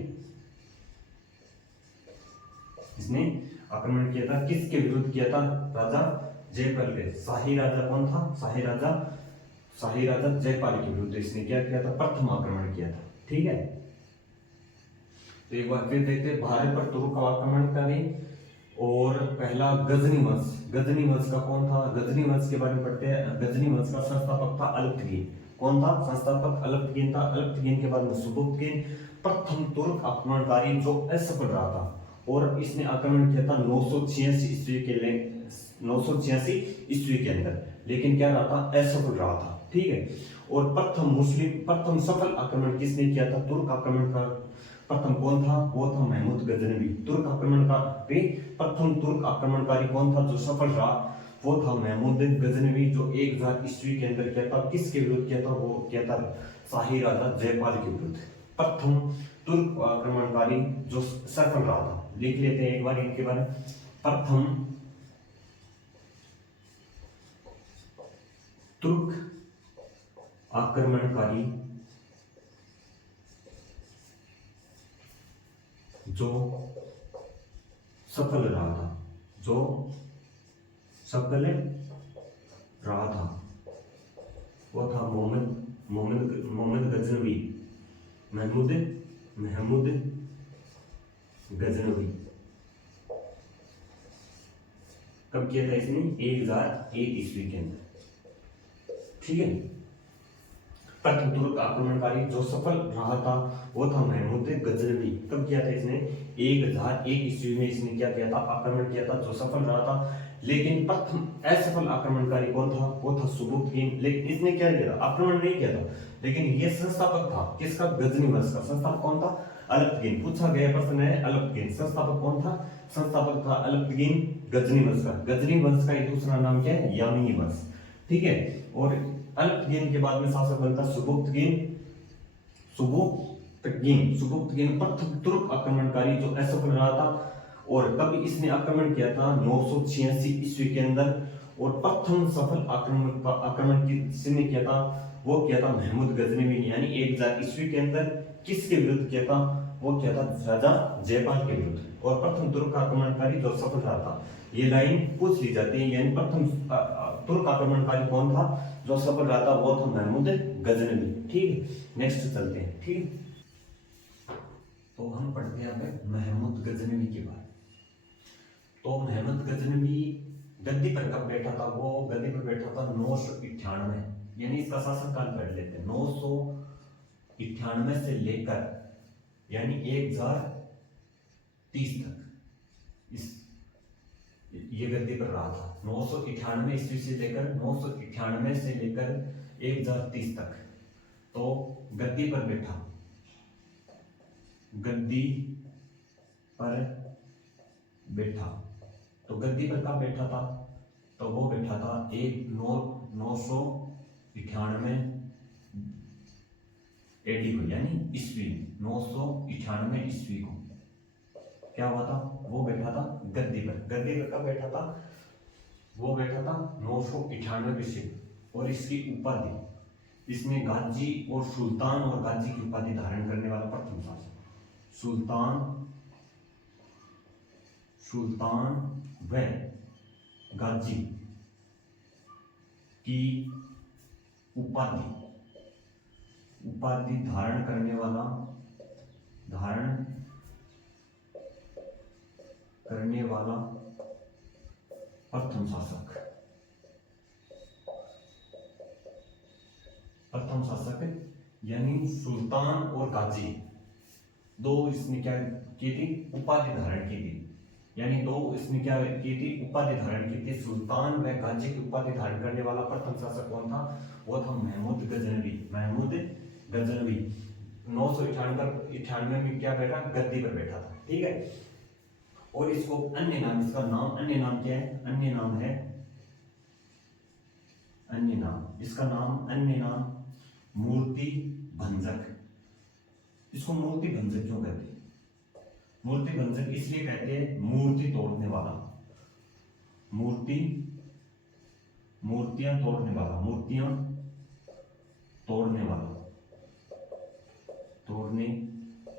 इसने आक्रमण किया था। किसके विरुद्ध किया था? राजा जयपाल के। शाही राजा कौन था? शाही राजा जयपाल के विरुद्ध इसने क्या किया था? प्रथम आक्रमण किया था। ठीक है, तो एक बार फिर देखते हैं भारत पर तुर्क आक्रमणकारी। और पहला गजनी वंश। गजनी वंश का कौन था? गजनी वंश के बारे में पढ़ते हैं। गजनी वंश का संस्थापक था अल्पतकीन। कौन था संस्थापक? अल्पतकीन था। अल्पतकीन के बाद में सुबुक्तकीन। प्रथम तुर्क आक्रमणकारी जो असफल रहा था। और इसने आक्रमण किया था 986 ईस्वी के अंदर। लेकिन क्या रहा था? असफल रहा था। ठीक है, और प्रथम सफल आक्रमण किसने किया था? तुर्क आक्रमण का प्रथम कौन था? वो था महमूद गजनवी। तुर्क आक्रमण का प्रथम तुर्क आक्रमणकारी कौन था जो सफल रहा? वो था महमूद गजनवी, जो 1000 ईस्वी के अंदर किया था। किसके विरुद्ध किया था? वो किया था शाही राजा जयपाल के विरुद्ध। प्रथम तुर्क आक्रमणकारी जो सफल रहा था। लिख लेते हैं एक बार इनके बारे में। प्रथम तुर्क आक्रमणकारी जो सफल रहा था। जो सफल रहा था वो था मोहम्मद गजनवी। महमूद गजनवी। कब किया था इसने? 1001 ईस्वी के अंदर। ठीक है, प्रथम तुर्क आक्रमणकारी जो सफल रहा था वो था महमूद गजनवी। कब किया था इसने? 1001 ईस्वी में इसने क्या किया था? आक्रमण किया था, जो सफल रहा था। लेकिन प्रथम असफल आक्रमणकारी कौन था? वो था सुबुक्तकीन। लेकिन इसने क्या किया था? आक्रमण नहीं किया था, लेकिन ये संस्थापक था किसका? गजनी वंश का। संस्थापक कौन था? अल्पतकीन। पूछा गया प्रश्न है अल्पतकीन। संस्थापक कौन था? संस्थापक था अल्पतकीन गजनी वंश का। गजनी वंश का एक दूसरा नाम क्या है? यामिनी वंश। ठीक है, और अल्पतकीन के बाद में शासक बनता सुबुक्तकीन। सुबुक्तकीन प्रथम तुर्क आक्रमणकारी जो असफल रहा था। और कब इसने आक्रमण किया था? 986 ईस्वी के अंदर। और प्रथम सफल आक्रमण किसने किया था? वो किया था महमूद गजनवी, यानी 1000 ईस्वी के अंदर। किसके विरुद्ध किया था? वो किया था राजा जयपाल के विरुद्ध। और प्रथम तुर्क आक्रमणकारी जो सफल रहा था, ये लाइन पूछ ली जाती है। यानी प्रथम तुर्क आक्रमणकारी कौन था जो सफल रहा था? वो था महमूद गजनवी। ठीक है, नेक्स्ट चलते हैं। ठीक है, तो हम पढ़ते हैं अब महमूद गजनवी के बारे में। तो महमूद गजनवी गद्दी पर कब बैठा था? वो गद्दी पर बैठा था 998, यानी इसका शासनकाल पढ़ लेते हैं। 998 से लेकर यानी 1030 तक इस ये गद्दी पर रहा था। 998 ईस्वी से लेकर 998 से लेकर 1030 तक तो गद्दी पर बैठा। गद्दी पर बैठा तो गद्दी पर कब बैठा था? तो वो बैठा था 998 एडी को, यानी ईस्वी 998 ईस्वी को क्या हुआ था? वो बैठा था गद्दी पर। गद्दी पर कब बैठा था? वो बैठा था 998 ईस्वी। और इसकी उपाधि, इसमें गाजी और सुल्तान और गाजी की उपाधि धारण करने वाला प्रथम शासक। सुल्तान सुल्तान व गाजी की उपाधि धारण करने वाला प्रथम शासक यानी सुल्तान और गाजी दो इसने क्या की थी, उपाधि धारण की थी। यानी दो इसने क्या की थी, उपाधि धारण की थी। सुल्तान व गाजी की उपाधि धारण करने वाला प्रथम शासक कौन था? वो था महमूद गजनवी। 998 में क्या बैठा, गद्दी पर बैठा था। ठीक है। और इसको अन्य नाम, इसका अन्य नाम क्या है? अन्य नाम मूर्ति भंजक। इसको मूर्ति भंजक क्यों कहते हैं? मूर्ति भंजक इसलिए कहते हैं, मूर्तियां तोड़ने वाला,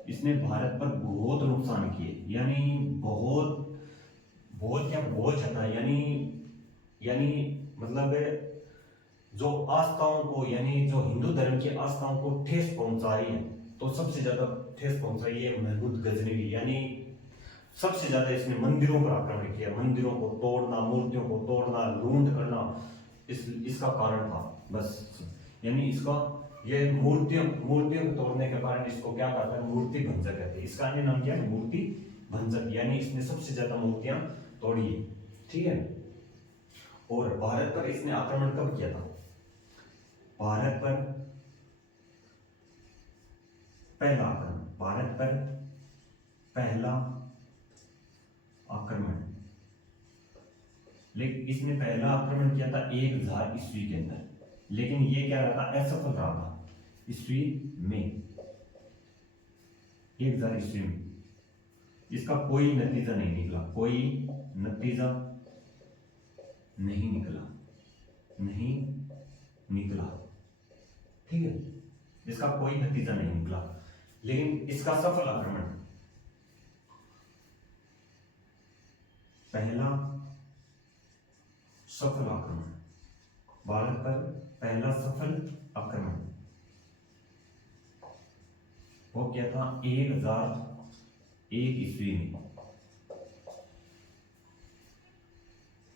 इसने भारत पर बहुत नुकसान किए। यानी बहुत ज्यादा, यानी मतलब जो आस्थाओं को, यानी जो हिंदू धर्म की आस्थाओं को ठेस पहुंचाई है, तो सबसे ज्यादा ठेस पहुंचाई है महमूद गजनवी। यानी सबसे ज्यादा इसने मंदिरों पर आक्रमण किया, मंदिरों को तोड़ना, मूर्तियों को तोड़ना, लूट करना इसका कारण था बस। यानी इसका ये मूर्तियों को तोड़ने के कारण इसको क्या कहते हैं? मूर्ति भंजक कहते हैं। इसका अन्य नाम क्या है? मूर्ति भंजक। यानी इसने सबसे ज्यादा मूर्तियां तोड़ी है। ठीक है। और भारत पर इसने आक्रमण कब किया था? भारत पर पहला आक्रमण, लेकिन इसने पहला आक्रमण किया था 1000 ईस्वी के अंदर, लेकिन ये क्या रहा था? असफल रहा था। ईस्वी में 1000 ईस्वी में इसका कोई नतीजा नहीं निकला। ठीक है। इसका कोई नतीजा नहीं निकला, लेकिन इसका सफल आक्रमण, पहला सफल आक्रमण, भारत पर पहला सफल आक्रमण वो क्या था? 1001 ईस्वी में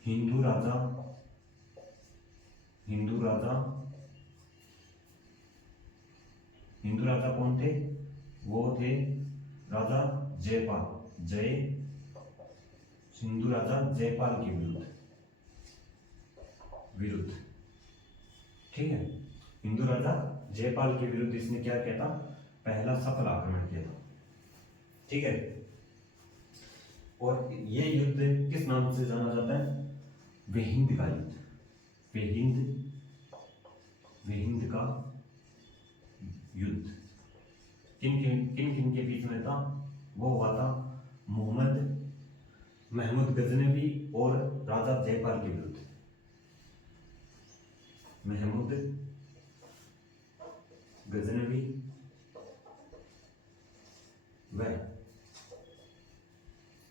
हिंदू राजा कौन थे? वो थे राजा हिंदू राजा जयपाल के विरुद्ध। ठीक है। हिंदू राजा जयपाल के विरुद्ध इसने क्या किया था? पहला सफल आक्रमण किया था। ठीक है। और ये युद्ध किस नाम से जाना जाता है? वेहिंद का युद्ध। वेहिंद का युद्ध किन के बीच में था? वो हुआ था महमूद गजनवी और राजा जयपाल के विरुद्ध। महमूद गजनवी व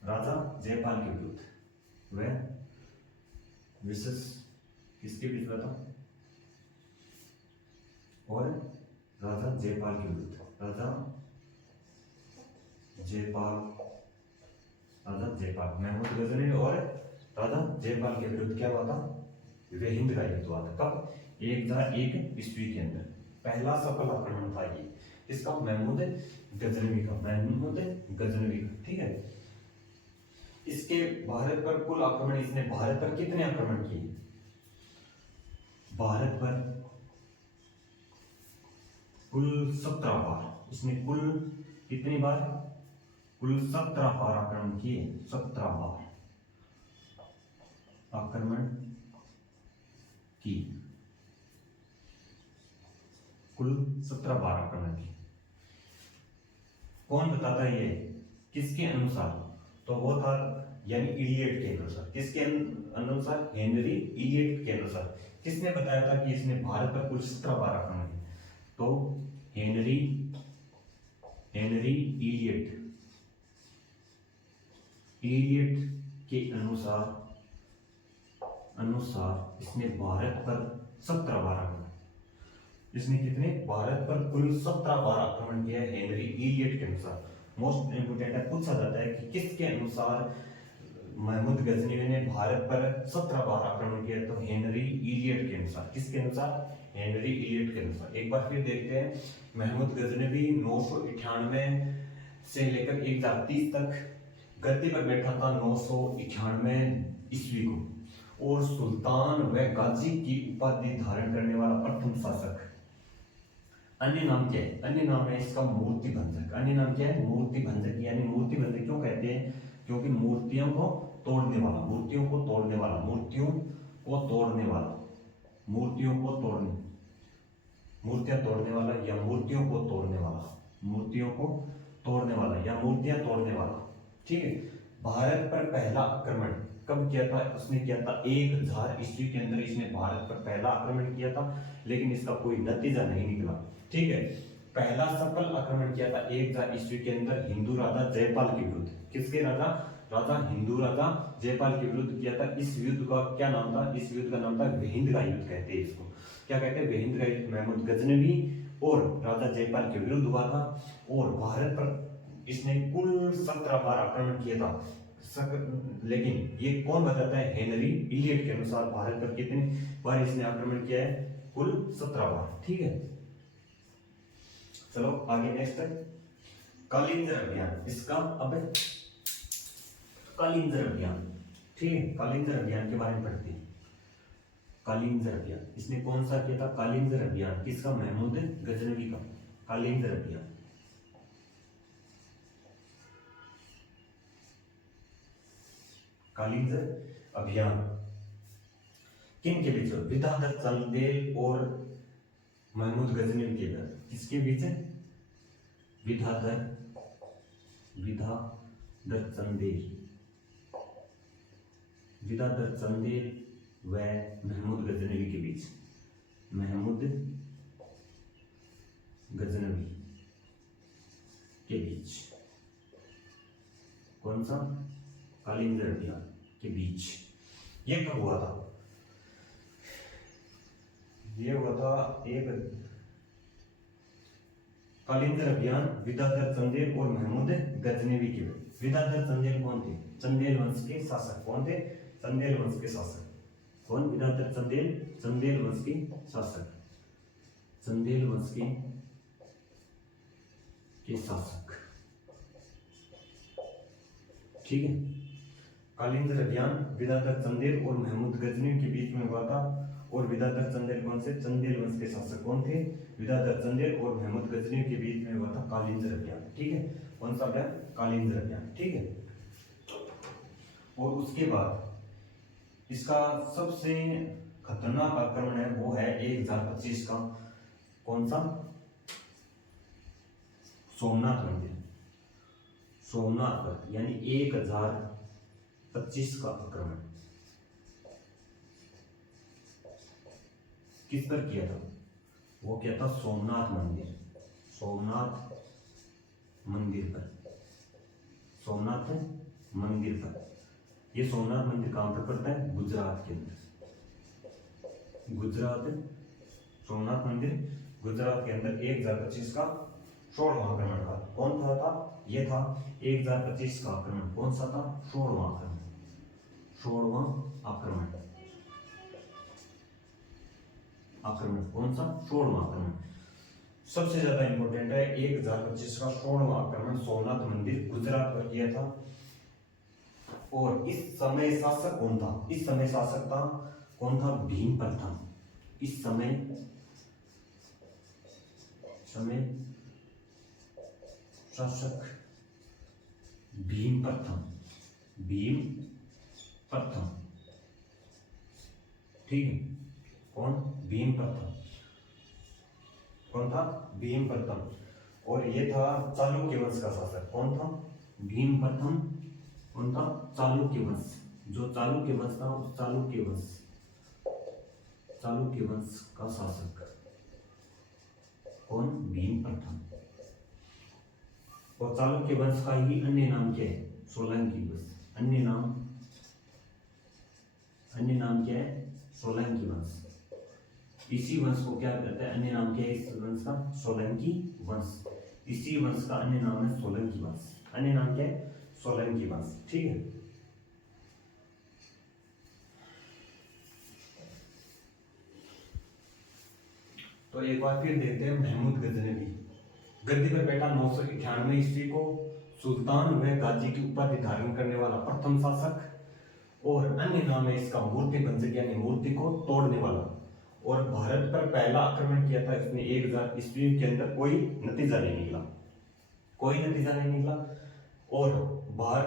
राजा जयपाल के विरुद्ध। वह विशेष किसके बीच में था? और राजा जयपाल के विरुद्ध। राजा जयपाल महमूद गजनवी और राजा जयपाल के विरुद्ध क्या हुआ था? वेहिंद का युद्ध हुआ था। कब? 1001 ईस्वी के अंदर पहला सफल आक्रमण था ये इसका, महमूद गजनवी का। ठीक है। इसके भारत पर कुल आक्रमण, इसने भारत पर कितने आक्रमण किए? भारत पर कुल 17 बार। इसने कुल कितनी बार? कुल 17 बार आक्रमण किए। 17 बार आक्रमण की, कुल 17 बार आक्रमण की। कौन बताता है ये? किसके अनुसार? तो वो था यानी इलियट के अनुसार। किसके अनुसार? हेनरी इलियट के अनुसार। किसने बताया था कि इसने भारत पर कुल 17 बार आक्रमण किया? तो हेनरी इलियट के अनुसार इसने भारत पर 17 बार आक्रमण, इसने कितने भारत पर कुल 17 बार आक्रमण किया है हेनरी इलियट के अनुसार। मोस्ट इंपोर्टेंट है, पूछा जाता है कि किसके अनुसार महमूद गजनवी ने भारत पर 17 बार आक्रमण किया, तो हेनरी इलियट के अनुसार। किसके अनुसार? हेनरी इलियट के अनुसार। एक बार फिर देखते हैं, महमूद गजनवी 998 से लेकर 1030 तक गद्दी पर बैठा था 998 ईस्वी को, और सुल्तान व गाजी की उपाधि धारण करने वाला प्रथम शासक। अन्य नाम क्या है? अन्य नाम है इसका मूर्ति भंजक। अन्य नाम क्या है? मूर्ति भंजक। यानी मूर्ति भंजक क्यों कहते हैं? क्योंकि मूर्तियों को तोड़ने वाला, मूर्तियों को तोड़ने वाला, मूर्तियों को तोड़ने वाला, मूर्तियों को तोड़ने, मूर्तियां तोड़ने वाला या मूर्तियों को तोड़ने वाला, मूर्तियों को तोड़ने वाला या मूर्तियां तोड़ने वाला। ठीक है। भारत पर पहला आक्रमण कब किया था? उसने किया था 1000 ईस्वी के अंदर इसने भारत पर पहला आक्रमण किया था, लेकिन इसका कोई नतीजा नहीं निकला। ठीक है। पहला सफल आक्रमण किया था 1000 ईस्वी के अंदर हिंदू राजा जयपाल के विरुद्ध। किसके राजा? राजा हिंदू राजा जयपाल के विरुद्ध किया था। इस युद्ध का क्या नाम था? इस युद्ध का नाम था विहिंद का युद्ध कहते हैं इसको। क्या कहते हैं? विहिंद का युद्ध। महमूद गजनवी और राजा जयपाल के विरुद्ध हुआ था, और भारत पर इसने कुल 17 बार आक्रमण किया था। लेकिन ये कौन बताता है? हेनरी इलियट के अनुसार भारत पर कितने बार इसने आक्रमण किया है? कुल 17 बार। ठीक है। चलो आगे नेक्स्ट है कालिंजर अभियान। इसका अब कालिंजर अभियान। ठीक है। कालिंजर अभियान के बारे में पढ़ते हैं। कालिंजर अभियान इसने कौन सा किया था? कालिंजर अभियान किसका? महमूद गजनवी का। कालिंजर अभियान, कालिंजर अभियान किन के बीच? विद्याधर चंदेल और महमूद गजनवी के बीच। किसके बीच? विद्याधर चंदेल, विद्याधर चंदेल व महमूद गजनवी के बीच। महमूद गजनवी के बीच कौन सा? कालिंजर अभियान के बीच। ये कब हुआ था? ये हुआ था एक कालिंजर अभियान विद्याधर चंदेल और महमूद गजनवी के बीच। विद्याधर चंदेल कौन थे? चंदेल वंश के शासक। कौन थे? चंदेल वंश के शासक। कौन? विद्याधर चंदेल, चंदेल वंश के शासक, चंदेल वंश के शासक। ठीक है। कालिंजर अभियान विद्याधर चंदेल और महमूद गजनवी के बीच में हुआ था। और विद्याधर चंदेल कौन से? चंदेल वंश के शासक कौन थे? विद्याधर चंदेल और महमूद गजनवी के बीच में हुआ था कालिंजर अभियान। ठीक है। कौन सा अभियान? कालिंजर अभियान। ठीक है। और उसके बाद इसका सबसे खतरनाक आक्रमण है वो है 1025 का। कौन सा? सोमनाथ मंदिर। सोमनाथ पर यानी 1025 का आक्रमण किस पर किया था? वो किया था सोमनाथ मंदिर, सोमनाथ मंदिर पर, सोमनाथ मंदिर पर। ये सोमनाथ मंदिर कहां पर पड़ता है? गुजरात के अंदर। गुजरात, सोमनाथ मंदिर गुजरात के अंदर 1025 का 16वां आक्रमण था। कौन था? ये था 1025 का आक्रमण। कौन सा था? 16वां आक्रमण, 16वां आक्रमण। आक्रमण कौन सा? 16वां आक्रमण। सबसे ज्यादा इंपोर्टेंट है 1025 का 16वां आक्रमण सोमनाथ मंदिर गुजरात पर किया था। और इस समय शासक कौन था? इस समय शासक था कौन था? भीम प्रथम। इस समय शासक भीम प्रथम, भीम प्रथम। ठीक है। कौन? भीम प्रथम। कौन था? भीम प्रथम। और ये था चालुक्य वंश का शासक। कौन था? भीम प्रथम। कौन था? चालुक्य वंश। जो चालुक्य वंश था उस चालुक्य वंश का शासक कौन? भीम प्रथम। और चालुक्य वंश का ही अन्य नाम क्या है? सोलंकी वंश। अन्य नाम इसी वंश को क्या कहते हैं, अन्य नाम क्या है इस वंश का, सोलंकी वंश। इसी वंश का अन्य नाम है सोलंकी वंश। अन्य नाम क्या है, सोलंकी वंश। ठीक है, तो एक बार फिर देखते हैं महमूद गजनवी। गद्दी पर बैठा 991 ईस्वी को सुल्तान व गाजी की उपाधि धारण करने वाला प्रथम शासक, और अन्य नाम है इसका मूर्ति भंजक यानी मूर्ति को तोड़ने वाला। और भारत पर पहला आक्रमण किया था इसने 1000 ईस्वी के अंदर, कोई नतीजा नहीं निकला, कोई नतीजा नहीं निकला। और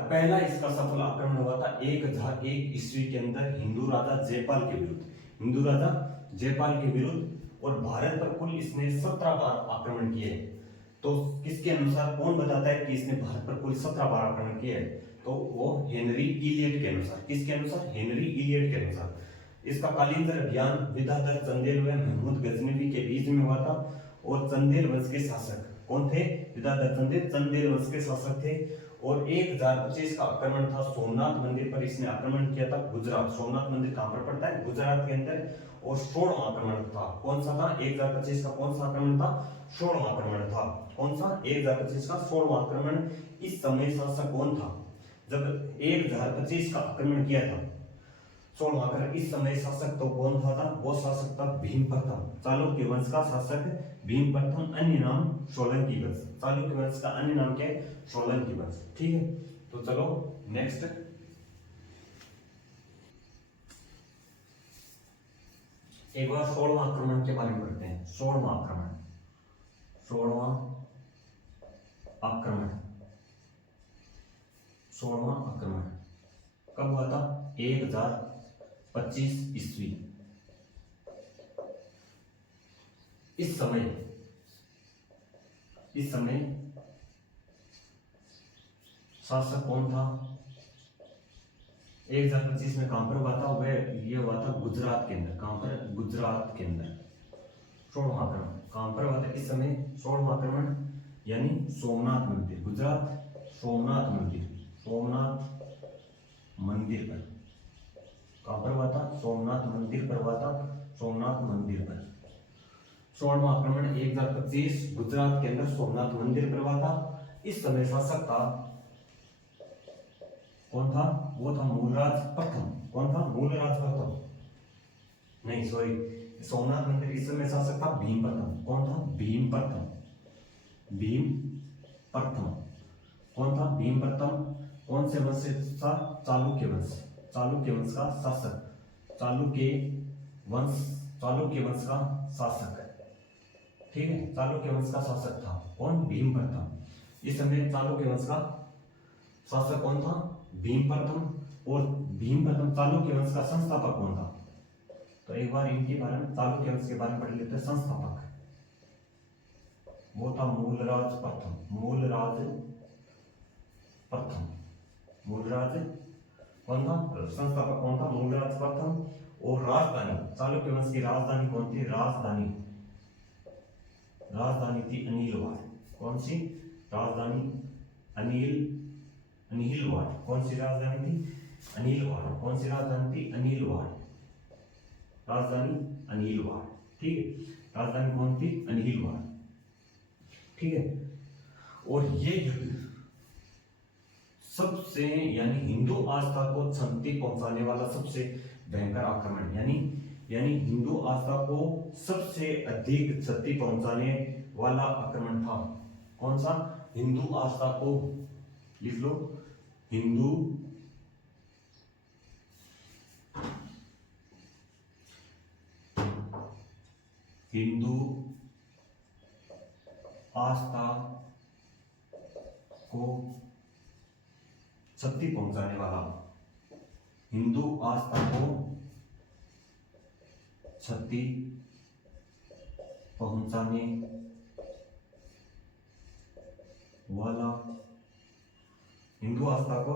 पहला इसका सफल आक्रमण हुआ था 1001 ईस्वी के अंदर हिंदू राजा जयपाल के विरुद्ध, हिंदू राजा जयपाल के विरुद्ध। और भारत पर कुल इसने 17 बार आक्रमण किए। तो किसके अनुसार, कौन बताता है कि इसने भारत पर कुल 17 बार आक्रमण किए? तो वो हेनरी इलियट के अनुसार। किसके अनुसार? हेनरी इलियट के अनुसार। इसका कालिंगर अभियान विद्याधर चंदेल व महमूद गजनवी के बीच में हुआ था। और चंदेल वंश के शासक कौन थे? विद्याधर चंदेल, चंदेल वंश के शासक थे। और 1025 का आक्रमण था सोमनाथ मंदिर पर, इसने आक्रमण किया था गुजरात। सोमनाथ मंदिर कहां पर पड़ता है? गुजरात के अंदर। और 16वां आक्रमण था, कौन सा था? 1025 का कौन सा आक्रमण था? 16वां आक्रमण था। कौन सा? 1025 का 16वां आक्रमण। इस समय शासक कौन था जब 1025 का आक्रमण किया था? 16वां आक्रमण। इस समय शासक तो कौन था? वो शासक था भीम प्रथम, चालुक्य वंश का शासक भीम प्रथम। अन्य नाम सोलंकी वंश। चालुक्य वंश का अन्य नाम क्या है? सोलंकी वंश। ठीक है, तो चलो नेक्स्ट, एक बार 16वां आक्रमण के बारे में पढ़ते हैं। 16वां आक्रमण, 16वां आक्रमण, 16वां आक्रमण कब हुआ था? 1025 ईस्वी। इस समय शासक कौन था? 1025 में कहां पर हुआ था? वह ये हुआ था गुजरात के अंदर। कहां पर? गुजरात के अंदर। 16वां आक्रमण कहां पर हुआ था इस समय? 16वां आक्रमण यानी सोमनाथ मंदिर, गुजरात सोमनाथ मंदिर, सोमनाथ मंदिर पर। कहां पर हुआ था? सोमनाथ मंदिर पर हुआ था, सोमनाथ मंदिर पर। 16वां आक्रमण 1025 गुजरात के अंदर सोमनाथ मंदिर पर हुआ था। इस समय शासक था कौन था? वो था मूलराज प्रथम। कौन था? मूलराज प्रथम। नहीं सॉरी, सोमनाथ मंदिर इस समय शासक था भीम प्रथम। कौन था? भीम प्रथम। भीम प्रथम कौन था? भीम प्रथम। कौन से वंश से था? चालुक्य वंश। चालुक्य वंश का शासक, चालुक्य वंश, चालुक्य वंश का शासक। ठीक है, चालुक्य वंश का शासक था कौन? भीम प्रथम। इस समय चालुक्य वंश का शासक कौन था? भीम प्रथम। और भीम प्रथम चालुक्य वंश का संस्थापक कौन था? तो एक बार इनके बारे में, चालुक्य वंश के बारे में पढ़ लेते हैं। संस्थापक वो था मूलराज प्रथम। मूलराज प्रथम, मूलराज कौन था? संस्थापक कौन था? मूलराज प्रथम। और राजधानी, चालुक्य वंश की राजधानी कौन थी? राजधानी, राजधानी थी अनिलवाड़। कौन सी राजधानी? अनिलवाड़। कौन सी राजधानी थी? अनिलवाड़। कौन सी राजधानी थी? अनिलवाड़, राजधानी अनिलवाड़। ठीक है, राजधानी कौन थी? अनिलवाड़। ठीक है, और ये युद्ध सबसे यानी हिंदू आस्था को क्षति पहुंचाने वाला सबसे भयंकर आक्रमण, यानी हिंदू आस्था को सबसे अधिक क्षति पहुंचाने वाला आक्रमण था। कौन सा? हिंदू आस्था को, लिख लो, हिंदू आस्था को क्षति पहुंचाने वाला, हिंदू आस्था को क्षति पहुंचाने वाला, हिंदू आस्था को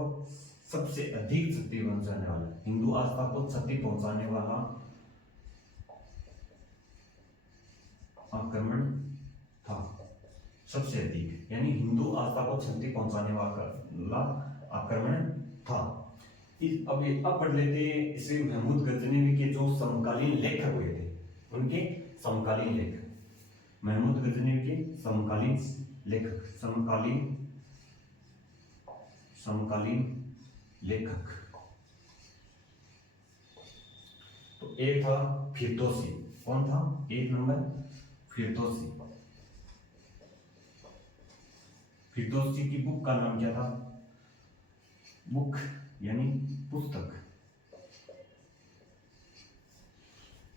सबसे अधिक क्षति पहुंचाने वाला, हिंदू आस्था को क्षति पहुंचाने वाला आक्रमण था सबसे अधिक, यानी हिंदू आस्था को क्षति पहुंचाने वाला आक्रमण था। अब पढ़ लेते हैं इसे महमूद गजनवी के जो समकालीन लेखक हुए थे, उनके समकालीन लेखक, महमूद गजनवी के समकालीन लेखक, समकालीन लेखक। तो एक था फिरदौसी, कौन था? एक नंबर फिरदौसी। फिरदौसी की बुक का नाम क्या था? बुक यानी पुस्तक,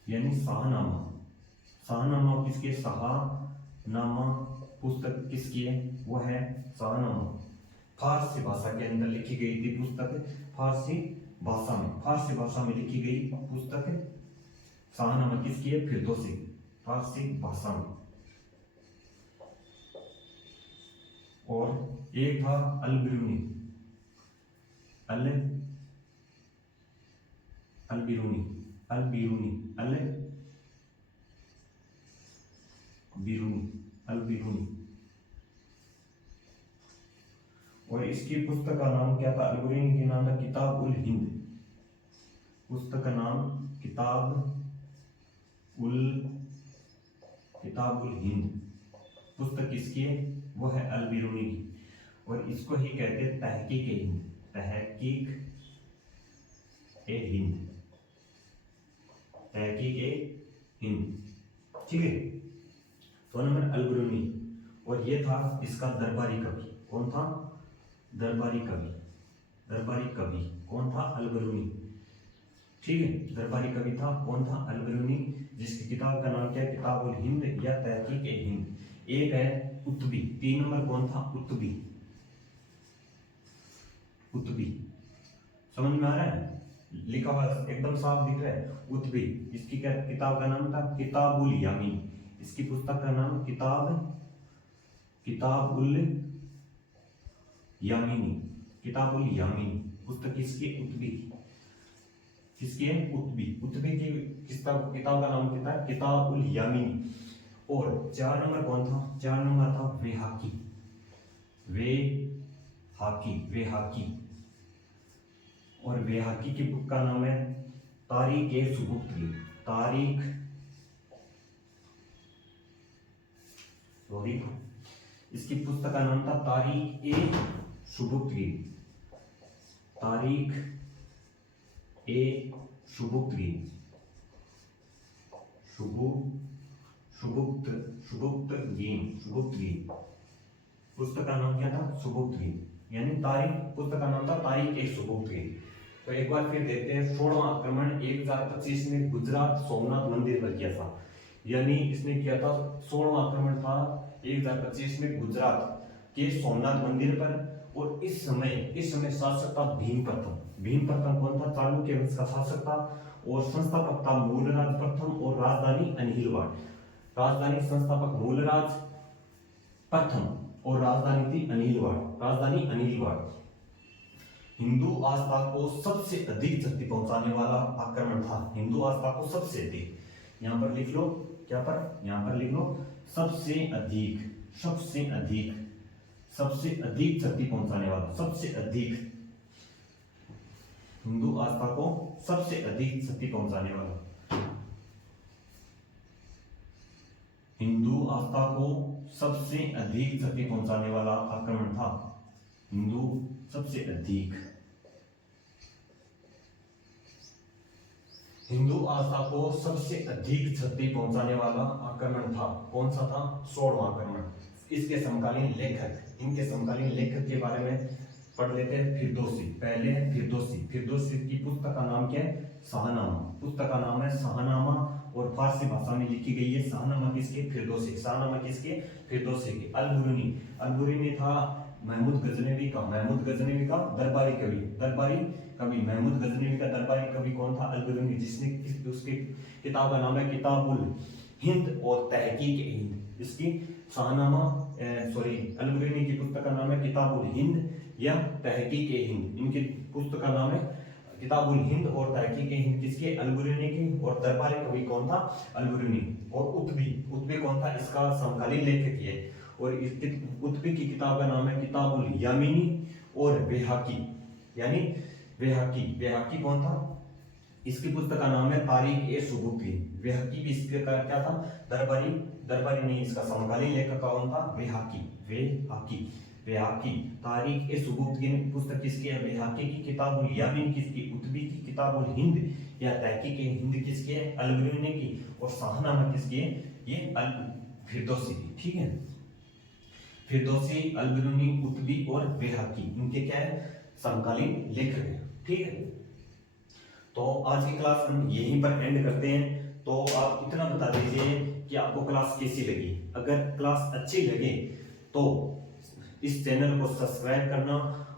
यानी शाहनामा। शाहनामा किसके? शाहनामा पुस्तक किसकी है? वो है शाहनामा। फारसी भाषा के अंदर लिखी गई थी पुस्तक, फारसी भाषा में लिखी गई पुस्तक शाहनामा किसकी है? फिरदौसी, फारसी भाषा में। और एक था अल-बिरूनी, अल-बिरूनी। और इसकी पुस्तक का नाम क्या था? अल-बिरूनी के नाम था किताब उल हिंद। पुस्तक का नाम किताब उल हिंद। पुस्तक किसकी है? वो है अल-बिरूनी की। और इसको ही कहते हैं तहकीक ए हिंद, तहकीक ए हिंद, तहकीक ए हिंद। ठीक है। तो नंबर अल-बिरूनी। और ये था इसका दरबारी कवि। कौन था? दरबारी कवि कौन था? अल-बिरूनी। ठीक है, दरबारी कवि था। कौन था? अल-बिरूनी, जिसकी किताब का नाम क्या है? किताब उल हिंद या तहकीक ए हिंद। एक है कुतुबी। 3 नंबर कौन था? कुतुबी। समझ में आ रहा है? लिखा हुआ एकदम साफ दिख रहा है। कुतुबी। इसकी क्या किताब का नाम था? किताबुल यामीन। इसकी पुस्तक का नाम किताबुल यामीनी। पुस्तक किसकी? कुतुबी की। किसकी है? कुतुबी की किताब का नाम क्या था? किताबुल यामीनी। और 4 नंबर कौन था? 4 नंबर था वेहाकी। और वेहाकी की बुक का नाम है तारीख-ए-सुबुक्तगी। इसकी पुस्तक का नाम था तारीख-ए-सुबुक्तगी। सुबुक्तगी। पुस्तक का नाम क्या था? सुबुक्तगी, यानी तारीख। पुस्तक का नाम था तारीख-ए-सुबुक्तगी। तो एक बार फिर देखते हैं। 16वां आक्रमण 1025 में गुजरात सोमनाथ मंदिर पर किया था। यानी इसने किया था 16वां आक्रमण था 1025 में गुजरात के सोमनाथ मंदिर पर। और इस समय शासक था भीम प्रथम कौन था? चालुक्य वंश का शासक था। और संस्थापक था मूलराज प्रथम और राजधानी अनिलवाड़। राजधानी संस्थापक मूलराज प्रथम और राजधानी थी अनिलवाड़। हिंदू आस्था को सबसे अधिक क्षति पहुंचाने वाला आक्रमण था। हिंदू आस्था को सबसे अधिक, यहां पर लिख लो, क्या पर? यहां पर लिख लो सबसे अधिक क्षति पहुंचाने वाला, सबसे अधिक हिंदू आस्था को सबसे अधिक क्षति पहुंचाने वाला, हिंदू आस्था को सबसे अधिक क्षति पहुंचाने वाला आक्रमण था। हिंदू सबसे अधिक हिंदू आस्था को सबसे अधिक क्षति पहुंचाने वाला आक्रमण था। कौन सा था? 16वां आक्रमण। इसके समकालीन लेखक, इनके समकालीन लेखक के बारे में पढ़ लेते हैं। फिरदौसी, पहले फिरदौसी की पुस्तक का नाम क्या है? शाहनामा। पुस्तक का नाम है शाहनामा और फारसी भाषा में लिखी गई है। शाहनामा किसके? फिरदौसी। शाहनामा किसके? फिरदौसी के। अल-बिरूनी था महमूद गजनवी का दरबारी कवि। महमूद गजनवी का दरबारी कवि कौन था? अल-बिरूनी, जिसने उसकी किताब का नाम है किताबुल हिंद और तहकीक-ए-हिंद। इसकी अल-बिरूनी की पुस्तक का नाम है किताबुल हिंद या तहकीक-ए-हिंद। इनकी पुस्तक का नाम है किताबुल हिंद और तहकीक-ए-हिंद। किसके? अल-बिरूनी की। और दरबारी कवि कौन था? अल-बिरूनी। और उतबी कौन था? इसका समकालीन लेखक है। और कुतुबी की किताब का नाम है किताबुल यामीनी। और वेहाकी, यानी वेहाकी कौन था? इसकी पुस्तक का नाम है तारीख ए सुबुकी। बेहकी भी इसका क्या था, दरबारी, दरबारी नहीं, इसका समकालीन लेखक कौन था, बेहकी, बेहकी, बेहकी। तारीख ए सुबुकी पुस्तक किसकी है, बेहकी की। किताबुल यामीन किसकी, उतबी की। किताबुल हिंद या तहकीक हिंद किसकी है, अल-बिरूनी की। और शाहनामा किसकी है, ये अल फिरदौसी की। ठीक है, फिरदौसी, अल-बिरूनी, उतबी और बेहकी, इनके क्या है, समकालीन लेखक है। ठीक है, तो आज की क्लास हम यहीं पर एंड करते हैं। तो आप इतना बता दीजिए कि आपको क्लास कैसी लगी। अगर क्लास अच्छी लगे तो इस चैनल को सब्सक्राइब करना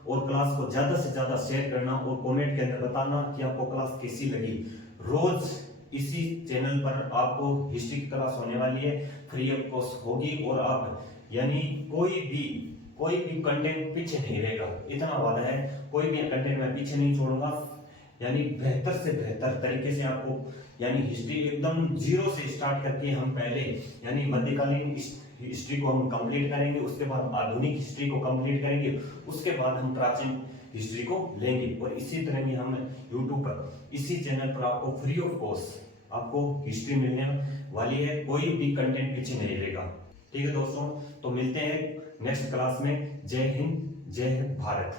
और क्लास को ज्यादा से ज्यादा शेयर करना और कमेंट के अंदर बताना कि आपको क्लास कैसी लगी। रोज इसी चैनल पर आपको हिस्ट्री की क्लास होने वाली है, फ्री ऑफ कॉस्ट होगी। और आप यानी कोई भी कंटेंट पीछे नहीं रहेगा, इतना वादा है। कोई भी कंटेंट मैं पीछे नहीं छोड़ूंगा, यानी बेहतर से बेहतर तरीके से आपको, यानी हिस्ट्री एकदम जीरो से स्टार्ट करके हम पहले यानी मध्यकालीन हिस्ट्री को हम कंप्लीट करेंगे, उसके बाद आधुनिक हिस्ट्री को कंप्लीट करेंगे, उसके बाद हम प्राचीन हिस्ट्री को लेंगे। और इसी तरह की हम यूट्यूब पर इसी चैनल पर आपको फ्री ऑफ कॉस्ट आपको हिस्ट्री मिलने वाली है, कोई भी कंटेंट पीछे नहीं रहेगा। ठीक है दोस्तों, तो मिलते हैं नेक्स्ट क्लास में। जय हिंद, जय भारत।